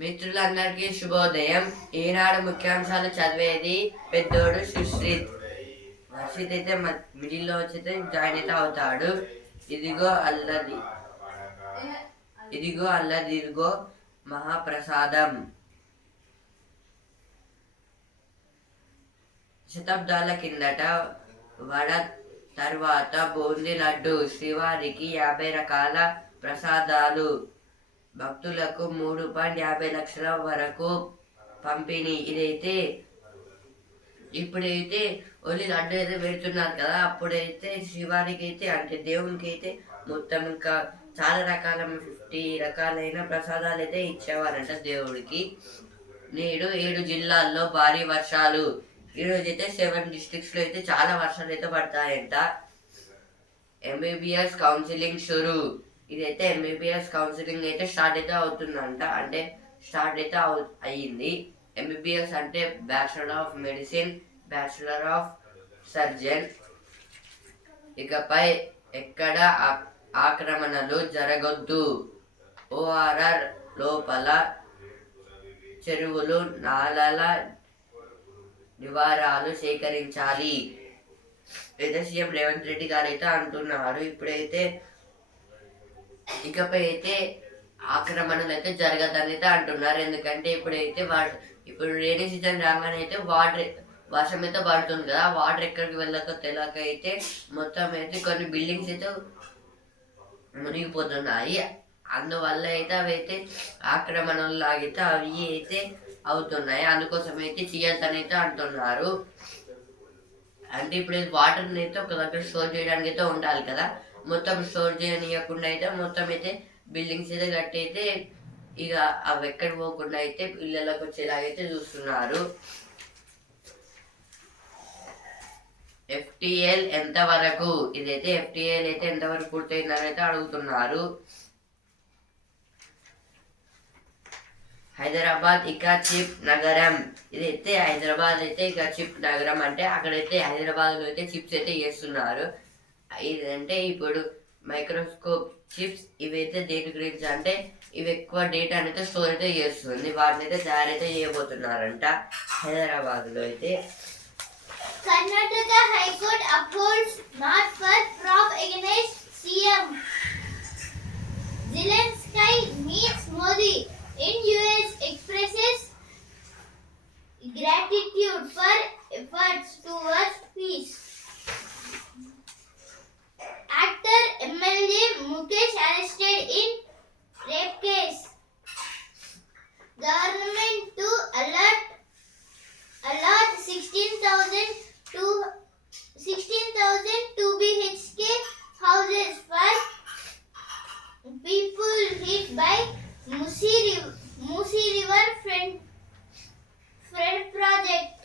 మిత్రులందరికీ శుభోదయం. ఈనాడు ముఖ్యాంశాలు చదివేది పెద్దోడు సుశ్రీత్. రషీద్ అయితే మిడిల్లో వచ్చితే జాయిన్ అయితే అవుతాడు. ఇదిగో అల్లది ఇదిగో అల్లదిగో మహాప్రసాదం. శతాబ్దాల కిందట వడ తర్వాత బూందీ లడ్డు శ్రీవారికి యాభై రకాల ప్రసాదాలు. భక్తులకు మూడు పాయింట్ యాభై లక్షల వరకు పంపిణీ. ఇదైతే ఇప్పుడైతే ఓన్లీ లడ్డు అయితే పెడుతున్నారు కదా అప్పుడైతే శివారికి అయితే అంటే దేవునికి అయితే మొత్తం ఇంకా చాలా రకాల ఫిఫ్టీ రకాలైన ప్రసాదాలు అయితే ఇచ్చేవారంట దేవుడికి. నేడు ఏడు జిల్లాల్లో భారీ వర్షాలు. ఈరోజు అయితే సెవెన్ డిస్ట్రిక్ట్స్లో అయితే చాలా వర్షాలు అయితే పడతాయంట. ఎంబీబీఎస్ కౌన్సిలింగ్ షురూ. ఇదైతే ఎంబీబీఎస్ కౌన్సిలింగ్ అయితే స్టార్ట్ అయితే అవుతుందంట. అంటే స్టార్ట్ అయితే అవు అయ్యింది. ఎంబీబీఎస్ అంటే bachelor of medicine bachelor of surgeon ఇకపై ఎక్కడ ఆక్రమణలు జరగొద్దు. ఓఆర్ఆర్ లోపల చెరువులు నాలల నివారాలు సేకరించాలి. అయితే సీఎం రేవంత్ రెడ్డి గారు అయితే అంటున్నారు. ఇప్పుడైతే ఇకపై అయితే ఆక్రమణలు అయితే జరగదని అయితే అంటున్నారు. ఎందుకంటే ఇప్పుడైతే వాటర్ ఇప్పుడు రైనీ సీజన్ రాగానే అయితే వాటర్ వర్షం అయితే పడుతుంది కదా వాటర్ ఎక్కడికి వెళ్ళక తెలియక అయితే మొత్తం అయితే కొన్ని బిల్డింగ్స్ అయితే మునిగిపోతున్నాయి. అందువల్ల అయితే అవి అయితే ఆక్రమణలు లాగితే అవి అయితే అవుతున్నాయి. అందుకోసం అయితే చేయొద్దని అయితే అంటున్నారు. అంటే ఇప్పుడు వాటర్ని అయితే ఒక దగ్గర స్టోర్ చేయడానికి అయితే ఉండాలి కదా. మొత్తం స్టోర్ చేయనీయకుండా అయితే మొత్తం అయితే బిల్డింగ్స్ అయితే కట్టి అయితే ఇక అవి ఎక్కడ పోకుండా అయితే పిల్లలకు వచ్చేలాగైతే చూస్తున్నారు. ఎఫ్టిఎల్ ఎంత వరకు? ఇదైతే ఎఫ్టిఎల్ అయితే ఎంత వరకు అడుగుతున్నారు. హైదరాబాద్ ఇక చిప్ నగరం. ఇదైతే హైదరాబాద్ అయితే ఇక చిప్ నగరం అంటే అక్కడైతే హైదరాబాద్లో అయితే చిప్స్ అయితే చేస్తున్నారు ఏదంటే ఇప్పుడు మైక్రోస్కోప్ చిప్స్ ఇవైతే దేని గురించి అంటే ఇవి ఎక్కువ డేటా అనేది స్టోర్ అయితే చేస్తుంది. వాటిని అయితే తయారైతే చేయబోతున్నారంట హైదరాబాద్లో అయితే. Karnataka high court upholds nod for probe against CM. Zelensky meets Modi. In US expresses gratitude for efforts towards peace. Actor MLA Mukesh arrested in rape case. Government to alert allot 16,000 to 16,000 2 BHK houses for people hit by Musi, Riv- Musi River Friend, Friend Project.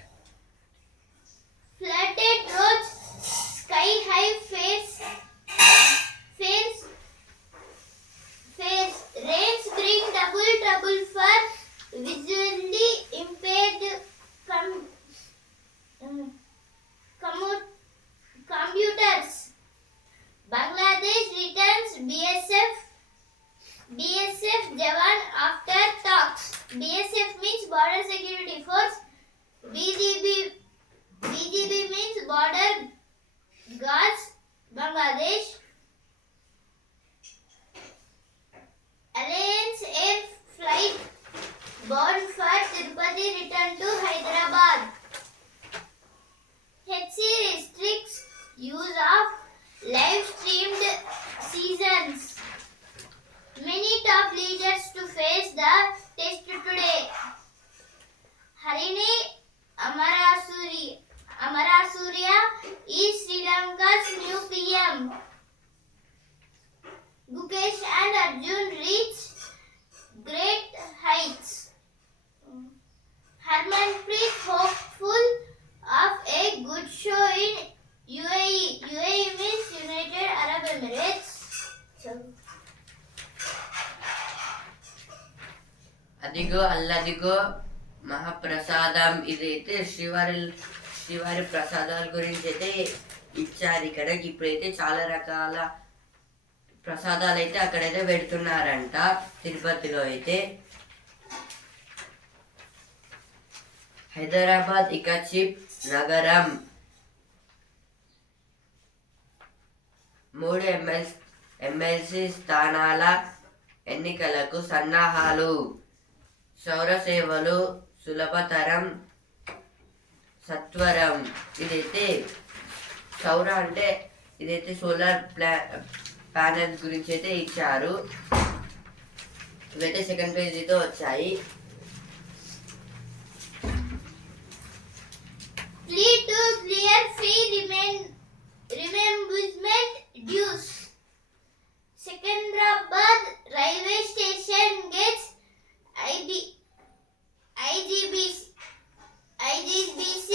Top leaders to face the test today. Harini Amarasuri is Sri Lanka's new PM. Gukesh and Arjun reach great heights. Harmanpreet hopeful of a good show in UAE. UAE means United Arab Emirates. అదిగో అల్లదిగో మహాప్రసాదం. ఇదైతే శ్రీవారి శ్రీవారి ప్రసాదాల గురించి అయితే ఇచ్చారు ఇక్కడ. ఇప్పుడైతే చాలా రకాల ప్రసాదాలు అయితే అక్కడైతే పెడుతున్నారంట తిరుపతిలో అయితే. హైదరాబాద్ ఇక చిప్ నగరం. మూడు ఎంఎల్ ఎమ్మెల్సీ స్థానాల ఎన్నికలకు సన్నాహాలు. సౌర సేవలు సులభతరం సత్వరం. ఇదైతే సౌర అంటే ఇదైతే సోలార్ ప్లా ప్యానల్స్ గురించి అయితే ఇచ్చారు. ఇవైతే సెకండ్ పేజీతో వచ్చాయి. Flee dues Secunderabad railway station gates IB, IGBC, IGBC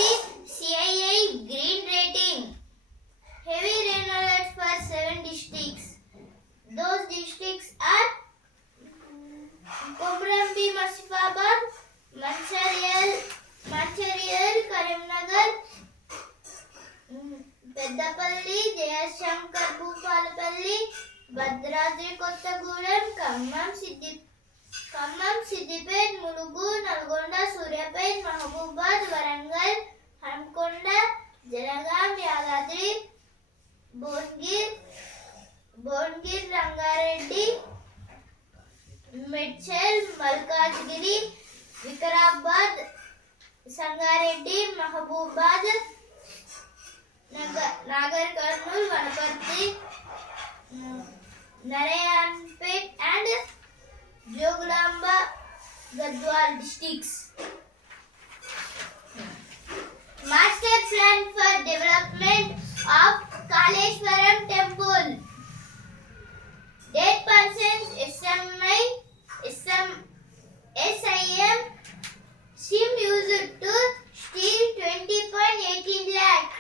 Narayanpet and Jogulamba Gadwal districts. Master plan for development of Kaleshwaram temple. Dead persons SMI SM, SIM SIM used to steal 20.18 lakh.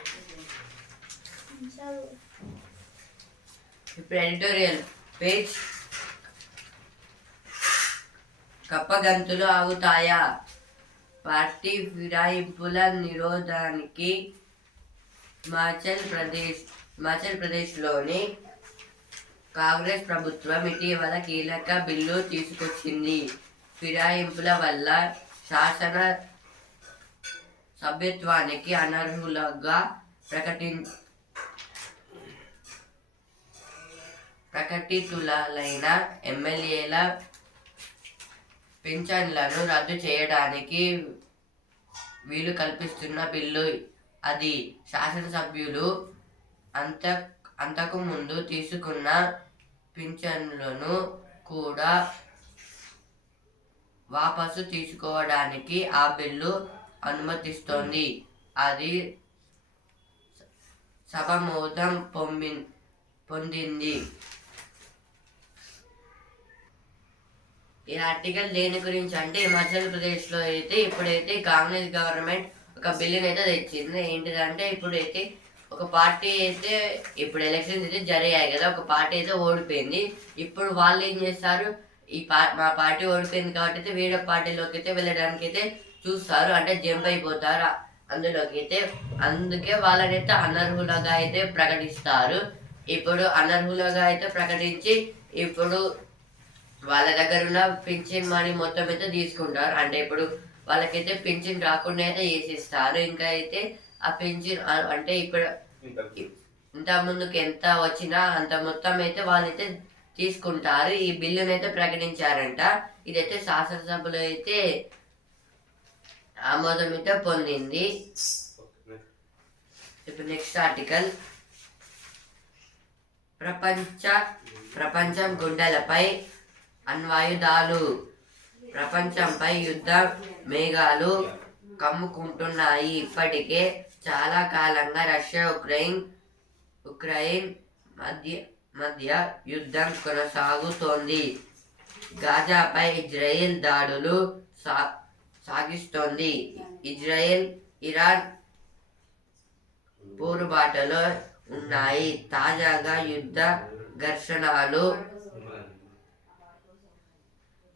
Predatorial. Page కప్పగంతులు ఆగుతాయా? Party ఫిరాయింపుల నిరోధానికి హిమాచల్ ప్రదేశ్ హిమాచల్ ప్రదేశ్లోని కాంగ్రెస్ ప్రభుత్వం ఇటీవల కీలక bill తీసుకొచ్చింది. ఫిరాయింపుల వల్ల శాసన సభ్యత్వానికి అనర్హులుగా ప్రకటిం ప్రకటితులైన ఎమ్మెల్యేల పింఛన్లను రద్దు చేయడానికి వీలు కల్పిస్తున్న బిల్లు అది శాసనసభ్యులు అంత అంతకు ముందు తీసుకున్న పింఛన్లను కూడా వాపసు తీసుకోవడానికి ఆ బిల్లు అనుమతిస్తోంది. అది సభమోదం పొంది పొందింది. ఈ ఆర్టికల్ దేని గురించి అంటే హిమాచల్ ప్రదేశ్లో అయితే ఇప్పుడైతే కాంగ్రెస్ గవర్నమెంట్ ఒక బిల్లుని అయితే తెచ్చింది. ఏంటిదంటే ఇప్పుడైతే ఒక పార్టీ అయితే ఇప్పుడు ఎలక్షన్స్ అయితే జరిగాయి కదా ఒక పార్టీ అయితే ఓడిపోయింది. ఇప్పుడు వాళ్ళు ఏం చేస్తారు? ఈ పా మా పార్టీ ఓడిపోయింది కాబట్టి అయితే వేరే పార్టీలోకి అయితే వెళ్ళడానికి అయితే చూస్తారు. అంటే జంప్ అయిపోతారు అందులోకి అయితే. అందుకే వాళ్ళనైతే అనర్హులుగా అయితే ప్రకటిస్తారు. ఇప్పుడు అనర్హులుగా అయితే ప్రకటించి ఇప్పుడు వాళ్ళ దగ్గర ఉన్న పింఛన్ మనీ మొత్తం అయితే తీసుకుంటారు. అంటే ఇప్పుడు వాళ్ళకైతే పింఛన్ రాకుండా అయితే వేసిస్తారు. ఇంకా అయితే ఆ పింఛన్ అంటే ఇప్పుడు ఇంత ముందుకు ఎంత వచ్చినా అంత మొత్తం అయితే వాళ్ళైతే తీసుకుంటారు. ఈ బిల్లుని అయితే ప్రకటించారంట. ఇదైతే శాసనసభలో అయితే ఆమోదం అయితే పొందింది. ఇప్పుడు నెక్స్ట్ ఆర్టికల్. ప్రపంచ ప్రపంచం గుండెలపై అణ్వాయుధాలు ప్రపంచంపై యుద్ధ మేఘాలు కమ్ముకుంటున్నాయి. ఇప్పటికే చాలా కాలంగా రష్యా ఉక్రెయిన్ ఉక్రెయిన్ మధ్య మధ్య యుద్ధం కొనసాగుతోంది. గాజాపై ఇజ్రాయెల్ దాడులు సా సాగిస్తోంది. ఇజ్రాయెల్ ఇరాన్ పోరుబాటలో ఉన్నాయి. తాజాగా యుద్ధ ఘర్షణలు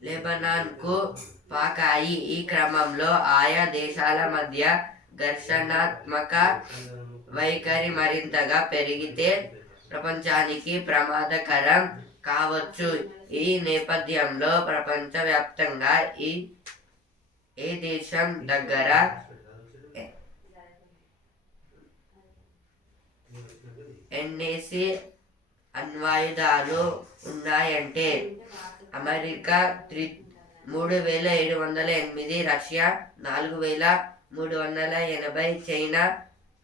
లెబనాన్కు పాకాయి. ఈ క్రమంలో ఆయా దేశాల మధ్య ఘర్షణాత్మక వైఖరి మరింతగా పెరిగితే ప్రపంచానికి ప్రమాదకరం కావచ్చు. ఈ నేపథ్యంలో ప్రపంచవ్యాప్తంగా ఈ ఏ దేశం దగ్గర ఎన్ఏసి అన్వాయుధాలు ఉన్నాయంటే అమెరికా త్రి మూడు వేల ఏడు వందల ఎనిమిది రష్యా నాలుగు వేల మూడు వందల ఎనభై చైనా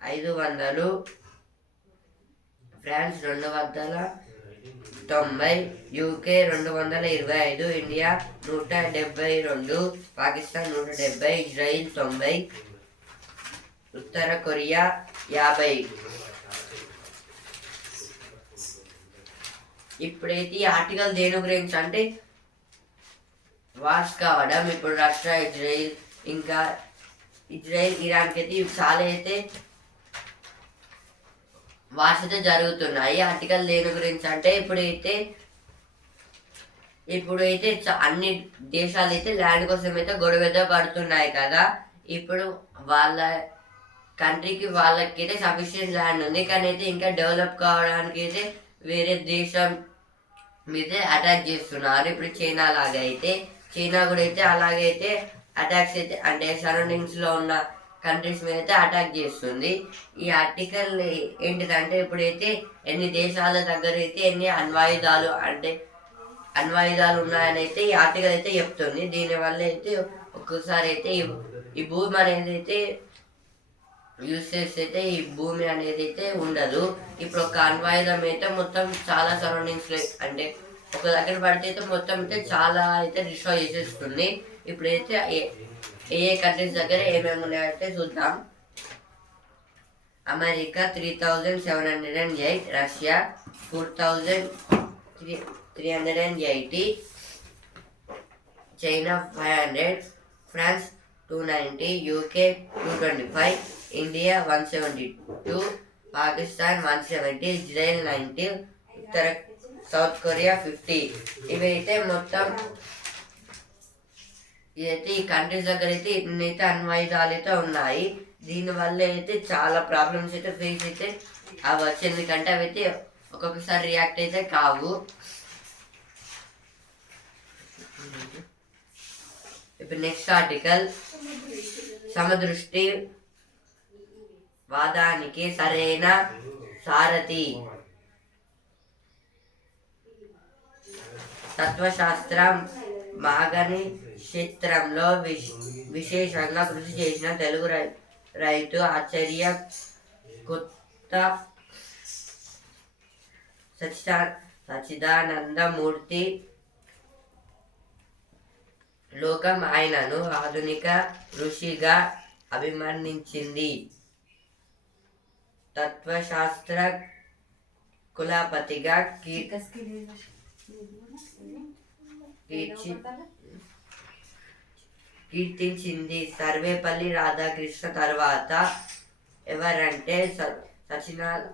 ఐదు వందలు ఫ్రాన్స్ రెండు వందల తొంభై యూకే రెండు వందల ఇరవై ఐదు ఇండియా నూట డెబ్బై రెండు పాకిస్తాన్ నూట డెబ్బై ఇజ్రాయిల్ తొంభై ఉత్తర కొరియా యాభై. ఇప్పుడైతే ఈ ఆర్టికల్ దేని గురించి అంటే వార్స్ కావడం ఇప్పుడు రష్యా ఇజ్రాయిల్ ఇంకా ఇజ్రాయిల్ ఇరాన్కి అయితే చాలా అయితే వార్స్ అయితే జరుగుతున్నాయి. ఆర్టికల్ దేని గురించి అంటే ఇప్పుడైతే ఇప్పుడైతే అన్ని దేశాలు అయితే ల్యాండ్ కోసం అయితే గొడవ పడుతున్నాయి కదా. ఇప్పుడు వాళ్ళ కంట్రీకి వాళ్ళకి అయితే సఫిషియెంట్ ల్యాండ్ ఉంది. కానీ అయితే ఇంకా డెవలప్ కావడానికి అయితే వేరే దేశం మీదే అటాక్ చేస్తున్నారు ఇప్పుడు చైనా లాగా అయితే చైనా కూడా అయితే అలాగైతే అటాక్స్ అయితే అంటే సరౌండింగ్స్లో ఉన్న కంట్రీస్ మీద అయితే అటాక్ చేస్తుంది. ఈ ఆర్టికల్ ఏంటిదంటే ఇప్పుడైతే ఎన్ని దేశాల దగ్గర అయితే ఎన్ని అణ్వాయుధాలు అంటే అణ్వాయుధాలు ఉన్నాయని అయితే ఈ ఆర్టికల్ అయితే చెప్తుంది. దీనివల్ల అయితే ఒక్కోసారి అయితే ఈ- ఈ భూమి అనేది అయితే యూస్ చేస్తే అయితే ఈ భూమి అనేది అయితే ఉండదు. ఇప్పుడు ఒక అణ్వాయుధం అయితే మొత్తం చాలా సరౌండింగ్స్ అంటే ఒక దగ్గర పడితే అయితే మొత్తం అయితే చాలా అయితే డిస్ట్రాయ్ చేసేస్తుంది. ఇప్పుడైతే ఏ- ఏ ఏ కంట్రీస్ దగ్గర ఏమేమి ఉన్నాయంటే చూద్దాం. America three thousand seven hundred and eight Russia four thousand three three hundred and eighty China five hundred France two ninety UK two twenty five India one seventy two Pakistan one seventy Israel ninety Uttara south Korea fifty ఇవైతే మొత్తం ఇదైతే ఈ countries దగ్గర అయితే ఇన్నైతే అణ్వాయుధాలు అయితే ఉన్నాయి దీనివల్ల అయితే చాలా ప్రాబ్లమ్స్ అయితే ఫేస్ అయితే అవ్వచ్చు ఎందుకంటే అవి అయితే ఒక్కొక్కసారి రియాక్ట్ అయితే కావు. ఇప్పుడు నెక్స్ట్ ఆర్టికల్ సమదృష్టి వాదానికి సరైన సారథి. తత్వశాస్త్రం మాగని క్షేత్రంలో విశేషంగా కృషి చేసిన తెలుగు రై- రైతు ఆచార్య కొత్త సచిదా సచిదానందమూర్తి లోకం ఆయనను ఆధునిక ఋషిగా అభివర్ణించింది తత్వశాస్త్ర కులపతిగా కీర్తించింది. సర్వేపల్లి రాధాకృష్ణ తర్వాత ఎవరంటే సచినా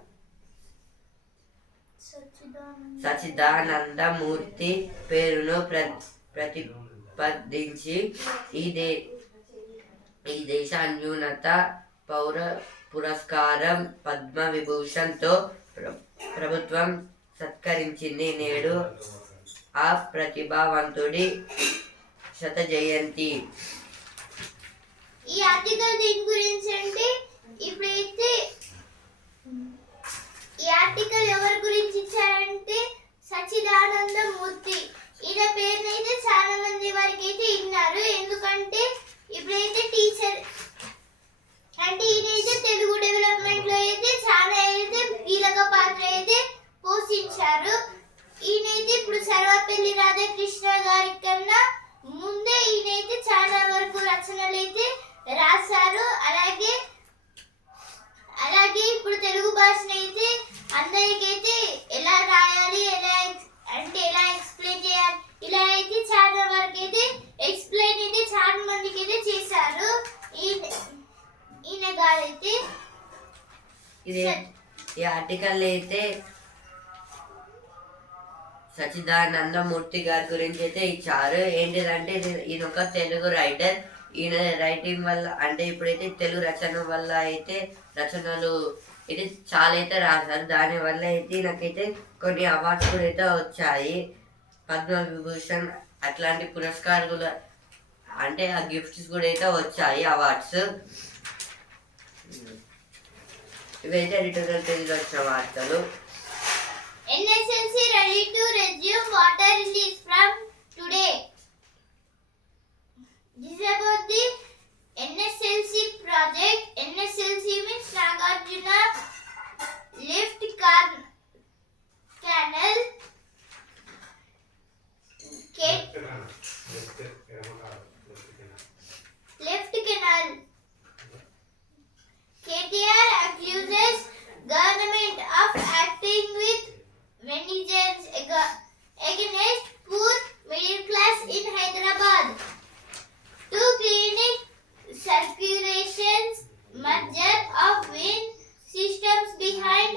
సచిదానందమూర్తి పేరును ప్ర ప్రతిపాదించి ఈ దే ఈ దేశ అన్యూనత పౌర పురస్కారం పద్మ విభూషణ్తో ప్రభుత్వం సత్కరించింది. నేడు ఆ ప్రతిభావంతుడి శత జయంతి ఈ ఆర్టికల్ దీని గురించి అంటే ఇప్పుడైతే ఈ ఆర్టికల్ ఎవరి గురించి ఇచ్చారంటే సచిదానంద మూర్తి. ఈయన పేరునైతే చాలా మంది వారికి అయితే విన్నారు ఎందుకంటే ఇప్పుడైతే టీచర్ అంటే ఈయనైతే తెలుగు డెవలప్మెంట్లో అయితే చాలా అయితే కీలక పాత్ర అయితే పోషించారు. ఈయనైతే ఇప్పుడు సర్వపల్లి రాధాకృష్ణ గారి కన్నా ముందే ఈయనైతే చాలా వరకు రచనలు అయితే రాశారు. అలాగే అలాగే ఇప్పుడు తెలుగు భాషను అయితే అందరికైతే ఎలా రాయాలి ఎలా అంటే ఎలా ఎక్స్ప్లెయిన్ చేయాలి. ఇలా అయితే చాలా వరకు అయితే ఎక్స్ప్లెయిన్ అయితే చాలా మందికి అయితే చేశారు. ఈయన గారైతే ఇది ఈ ఆర్టికల్ అయితే సచిదానందమూర్తి గారి గురించి అయితే ఇచ్చారు. ఏంటిదంటే ఇది- ఈయన ఒక తెలుగు రైటర్ ఈయన రైటింగ్ వల్ల అంటే ఇప్పుడైతే తెలుగు రచన వల్ల అయితే రచనలు ఇది చాలా అయితే రాశారు దానివల్ల అయితే నాకైతే కొన్ని అవార్డ్స్ కూడా అయితే వచ్చాయి. పద్మ విభూషణ్ అట్లాంటి పురస్కారాలు అంటే ఆ గిఫ్ట్స్ కూడా అయితే వచ్చాయి అవార్డ్స్. ఇవైతే ఎడిటోరియల్ పేజీలో వచ్చిన వార్తలు. NSLC ready to resume water release from today. This is NSLC project. NSLC means Nagarjuna Lift Can- Canal. K- left canal. KTR accuses government of acting with vengeance against poor middle class in Hyderabad. Two clinic circulations merger of wind systems behind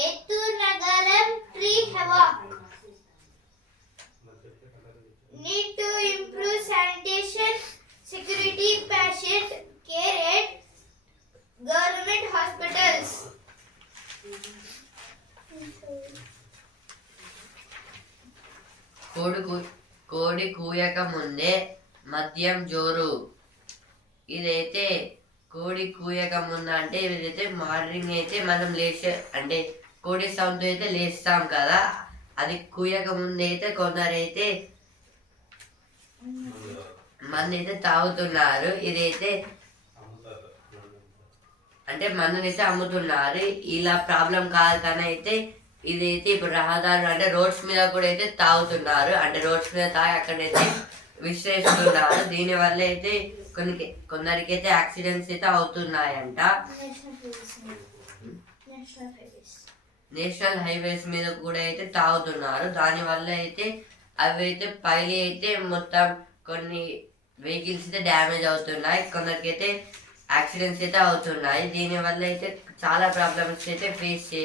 Ettur Nagaram tree havoc. Need to improve sanitation, security, patient care at government hospitals. కోడి కూ- కోడి కూయక ముందే మద్యం జోరు అంటే ఇదైతే morning అయితే మనం లేచే అంటే కోడి సౌండ్ అయితే లేస్తాం కదా. అది కూయక ముందు అయితే కొందరైతే మంది అయితే తాగుతున్నారు. ఇదైతే అంటే మందునైతే అమ్ముతున్నారు. ఇలా ప్రాబ్లం కాదు కానీ అయితే ఇదైతే ఇప్పుడు రహదారులు అంటే రోడ్స్ మీద కూడా అయితే తాగుతున్నారు. అంటే రోడ్స్ మీద తాగి అక్కడైతే విశ్లేషిస్తున్నారు దీనివల్ల అయితే కొన్ని కొందరికి అయితే యాక్సిడెంట్స్ అయితే అవుతున్నాయంట. నేషనల్ హైవేస్ మీద కూడా అయితే తాగుతున్నారు. దానివల్ల అయితే అవి అయితే పైలి అయితే మొత్తం కొన్ని వెహికల్స్ అయితే డ్యామేజ్ అవుతున్నాయి. కొందరికి అయితే యాక్సిడెంట్స్ అయితే అవుతున్నాయి. దీనివల్ల అయితే చాలా ప్రాబ్లమ్స్ అయితే ఫేస్ చే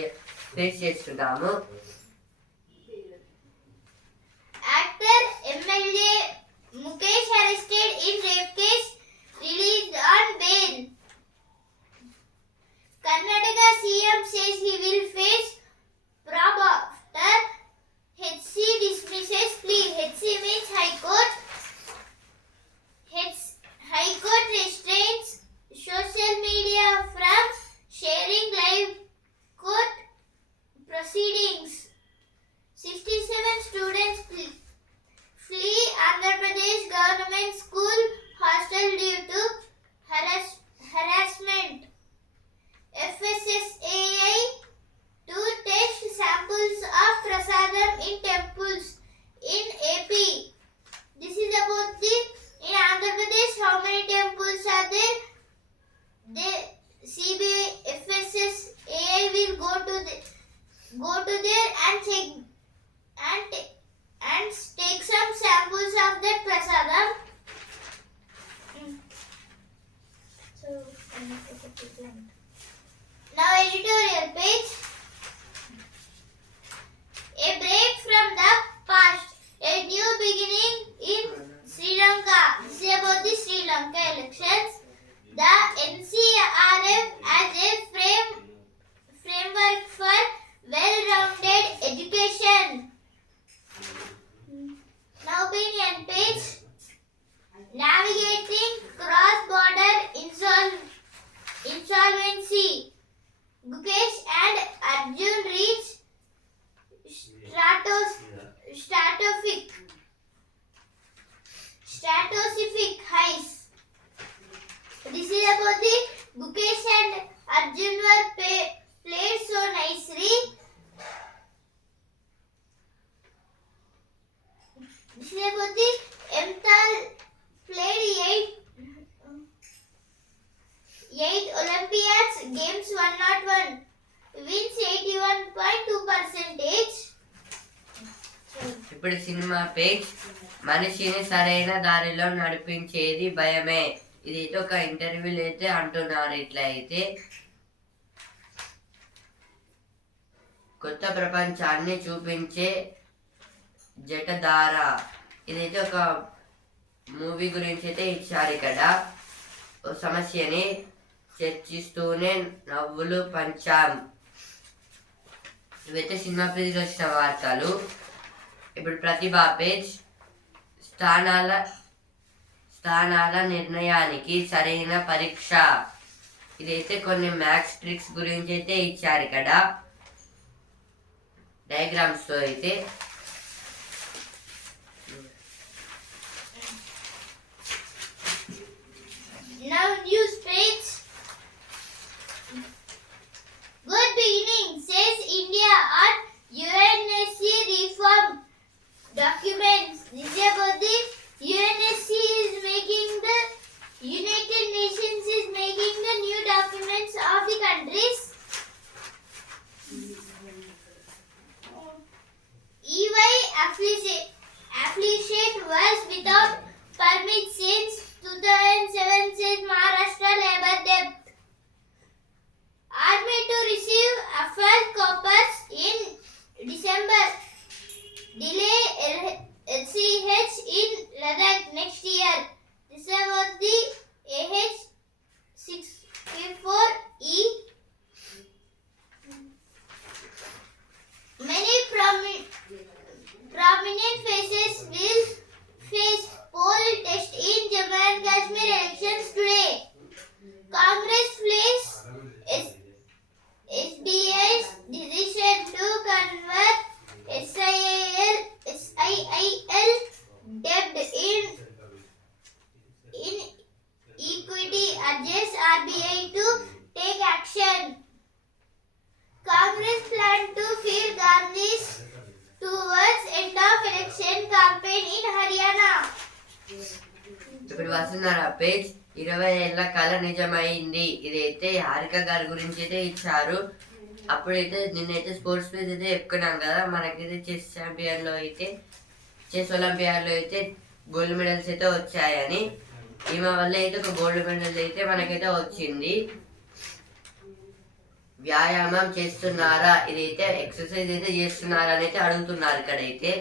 ఫేస్ చేస్తున్నాము. Actor MLA Mukesh arrested in rape case released on bail. Karnataka CM says he will face prob after HC dismisses plea. HC means now editorial page. A break from the past, a new beginning in Sri Lanka. This is about the Sri Lanka elections. The NCRF as a frame framework for well-rounded education. Now opinion page. Navigating cross-border insol- insolvency. Gukesh and Arjun reach stratos- stratospheric stratospheric highs. This is about the Gukesh and Arjun were pay- played so nicely. సినిమా page మనిషిని సరైన దారిలో నడిపించేది భయమే. ఇది ఒక ఇంటర్వ్యూలు అయితే అంటున్నారు ఇట్లా అయితే కొత్త ప్రపంచాన్ని చూపించే జటధార ఇదైతే ఒక మూవీ గురించి అయితే ఇచ్చారు ఇక్కడ. ఓ సమస్యని చర్చిస్తూనే నవ్వులు పంచాం. ఇవైతే సినిమా పేజ్ వచ్చిన వార్తలు. ఇప్పుడు ప్రతిభా పేజ్ స్థానాల స్థానాల నిర్ణయానికి సరైన పరీక్ష ఇదైతే కొన్ని మ్యాథ్స్ ట్రిక్స్ గురించి అయితే ఇచ్చారు ఇక్కడ డయాగ్రామ్స్తో అయితే Now news page. Good beginning, says India on UNSC reform. Documents. This is about the UNSC is making the United Nations is making the new documents of the countries. EY affiliate, affiliate was without permit since 2007 says Maharashtra ఇప్పుడు page ఇరవై ఏళ్ళ కళ నిజమైంది. ఇదైతే హారిక గారి గురించి అయితే ఇచ్చారు. అప్పుడైతే నిన్నైతే స్పోర్ట్స్ పేజ్ అయితే ఎక్కున్నాం కదా మనకైతే చెస్ ఛాంపియన్లో అయితే చెస్ ఒలింపియాడ్లో అయితే గోల్డ్ మెడల్స్ అయితే వచ్చాయని. ఈమె వల్ల అయితే ఒక గోల్డ్ మెడల్ అయితే మనకైతే వచ్చింది. వ్యాయామం చేస్తున్నారా? ఇదైతే ఎక్సర్సైజ్ అయితే చేస్తున్నారా అని అయితే అడుగుతున్నారు ఇక్కడైతే.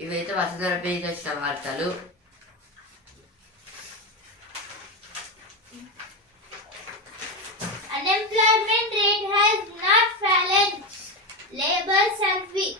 ఇవైతే వసుధర పేజ్ వచ్చిన వార్తలు Unemployment rate has not fallen. Labor survey.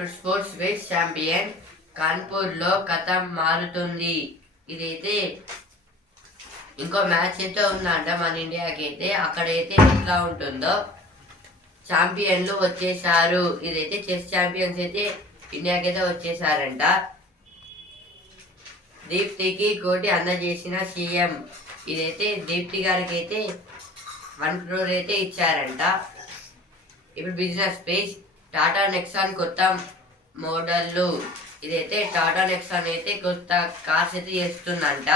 ఇప్పుడు స్పోర్ట్స్ వేస్ ఛాంపియన్ కాన్పూర్లో కథ మారుతుంది. ఇదైతే ఇంకో మ్యాచ్ అయితే ఉందంట మన ఇండియాకి అయితే అక్కడైతే ఎట్లా ఉంటుందో ఛాంపియన్లు వచ్చేసారు ఇదైతే చెస్ ఛాంపియన్స్ అయితే ఇండియాకి అయితే వచ్చేసారంట దీప్తికి కోటి అందజేసిన సీఎం. ఇదైతే దీప్తి గారికి అయితే వన్ క్రోర్ అయితే ఇచ్చారంట. ఇప్పుడు బిజినెస్ పేజ్ టాటా నెక్సాన్ కొత్త మోడళ్ళు ఇదైతే టాటా నెక్సాన్ అయితే కొత్త కార్స్ అయితే చేస్తుందంట.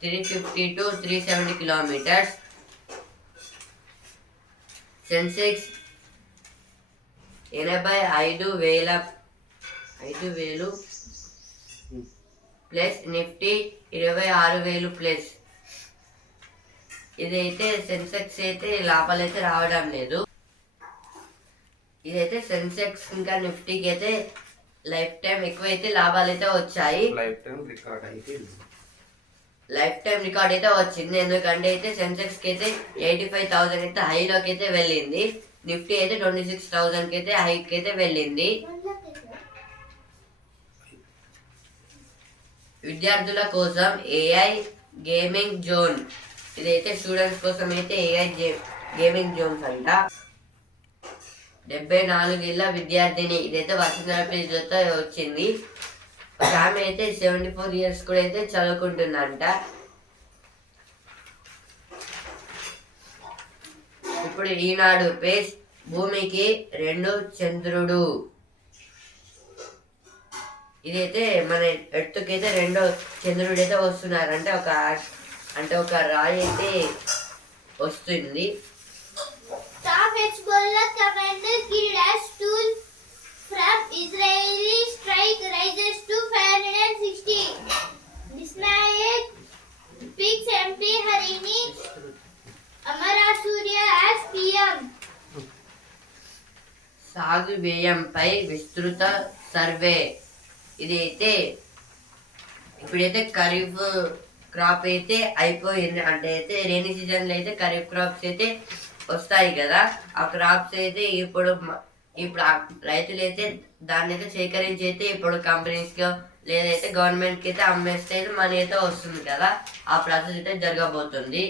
Three fifty to three seventy kilometres Sensex ఎనభై ఐదు వేల ఐదు వేలు. ప్లస్ నిఫ్టీ ఇరవై ఆరు వేలు ప్లస్. ఇదైతే సెన్సెక్స్ అయితే లాభాలు అయితే రావడం లేదు. ఇదైతే సెన్సెక్స్ ఇంకా నిఫ్టీకి అయితే లైఫ్ టైం ఎక్కువ అయితే లాభాలు అయితే వచ్చాయి. లైఫ్ టైం రికార్డ్ అయితే లైఫ్ టైం రికార్డ్ అయితే వచ్చింది. ఎందుకంటే అయితే సెన్సెక్స్కి అయితే ఎయిటీ ఫైవ్ థౌసండ్ అయితే హైలోకి అయితే వెళ్ళింది. నిఫ్టీ అయితే ట్వంటీ సిక్స్ థౌసండ్కి అయితే హైకి అయితే వెళ్ళింది. విద్యార్థుల కోసం ఏఐ గేమింగ్ జోన్. ఇదైతే స్టూడెంట్స్ కోసం అయితే ఏఐ గేమింగ్ జోన్స్ అంట. డెబ్బై నాలుగేళ్ళ విద్యార్థిని ఇదైతే వర్షనల్ పేజ్లతో వచ్చింది. ఆమె అయితే సెవెంటీ ఫోర్ ఇయర్స్ కూడా అయితే చదువుకుంటుందంట. ఇప్పుడు ఈనాడు పేస్ భూమికి రెండు చంద్రుడు. ఇదైతే మన ఎత్తుకైతే రెండో చంద్రుడు అయితే వస్తున్నారంటే. ఒక అంటే ఒక రాయి అయితే వస్తుంది. Staff Hezbollah commander killed as tool from Israeli strike rises to 560. Dismayed picks MP Harini Amarasuriya as PM. సాగు వ్యయంపై విస్తృత సర్వే ఇదైతే ఇప్పుడైతే ఖరీఫ్ క్రాప్ అయితే అయిపోయింది అంటే అయితే రైనీ సీజన్లో అయితే ఖరీఫ్ క్రాప్స్ అయితే వస్తాయి కదా ఆ క్రాప్స్ అయితే ఇప్పుడు ఇప్పుడు రైతులు అయితే దాన్ని అయితే సేకరించి అయితే ఇప్పుడు కంపెనీస్కి లేదైతే గవర్నమెంట్కి అయితే అమ్మేస్తే అయితే మనీ అయితే వస్తుంది కదా ఆ ప్రాసెస్ అయితే జరగబోతుంది.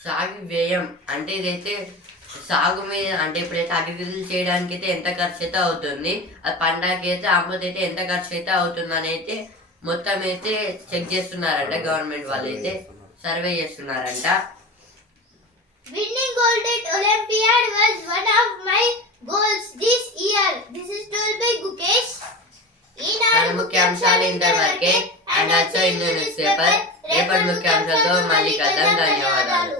సాగు వ్యయం అంటే ఇదైతే సాగు మీద అంటే ఇప్పుడైతే అభివృద్ధి చేయడానికి అయితే ఎంత ఖర్చు అయితే అవుతుంది అది పంటకి అయితే అమ్మది ఎంత ఖర్చు అయితే అవుతుంది అని అయితే మొత్తం అయితే చెక్ చేస్తున్నారంట గవర్నమెంట్ వాళ్ళు అయితే సర్వే చేస్తున్నారంట. Winning gold at Olympiad was one of my goals this year. This is told by Gukesh. కానీ ముఖ్యాంశాలు ఇంతవరకే and also in newspaper రేపటి ముఖ్యాంశాలతో మళ్ళీ కలుద్దాం ధన్యవాదాలు